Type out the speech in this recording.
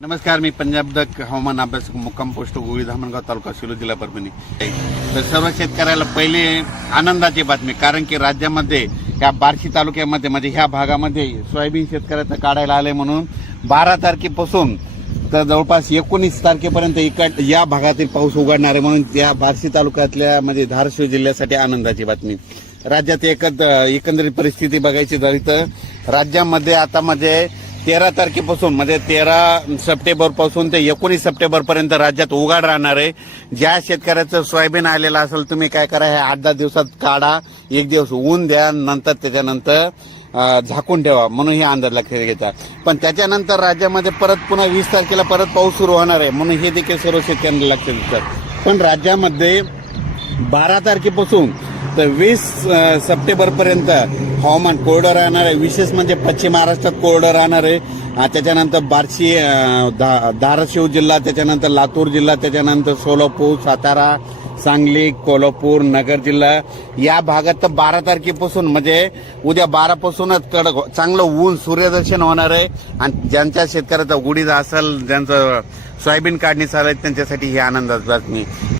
नमस्कार, मी पंजाब दक हवामान अभ्यासक मुक्काम पोस्ट गोळी धामणगाव तालुका शिरूर जिल्हा परभणी. तर सर्व शेतकऱ्याला पहिले आनंदाची बातमी, कारण की राज्यामध्ये या बार्शी तालुक्यामध्ये म्हणजे ह्या भागामध्ये सोयाबीन शेतकऱ्याचं काढायला आले म्हणून 12 तारखेपासून तर जवळपास 19 तारखेपर्यंत या भागातील पाऊस उघडणार आहे. म्हणून या बार्शी तालुक्यातल्या म्हणजे धाराशिव जिल्ह्यासाठी आनंदाची बातमी. राज्यात एकंदरीत परिस्थिती बघायची झाली तर राज्यामध्ये आता म्हणजे 13 तारखेपासून म्हणजे 13 सप्टेंबर पासून ते 19 सप्टेंबर पर्यंत राज्यात उघाड राहणार आहे. ज्या शेतकऱ्याचं सोयाबीन आलेलं असेल तुम्ही काय करा, हे 8-10 दिवसात काढा, एक दिवस ऊन द्या, नंतर त्याच्यानंतर झाकून ठेवा, म्हणून हे अंदाज लक्षात घेता. पण त्याच्यानंतर राज्यामध्ये परत पुन्हा 20 तारखेला परत पाऊस सुरू होणार आहे, म्हणून हे देखील सर्व शेतकऱ्यांना लक्षात घेतात. पण राज्यामध्ये 12 तारखेपासून तर 20 सप्टेंबर पर्यंत हवामान कोरडं राहणार आहे. विशेष म्हणजे पश्चिम महाराष्ट्रात कोरडं राहणार आहे. त्याच्यानंतर बार्शी, धाराशिव जिल्हा, त्याच्यानंतर लातूर जिल्हा, त्याच्यानंतर सोलापूर, सातारा, सांगली, कोल्हापूर, नगर जिल्हा या भागात तर 12 तारखेपासून म्हणजे उद्या 12 पासूनच चांगलं ऊन सूर्यदर्शन होणार आहे. आणि ज्यांच्या शेतकऱ्याचा उडीद असेल, ज्यांचं सोयाबीन काढणी चालू आहे, त्यांच्यासाठी ही आनंदाची बातमी.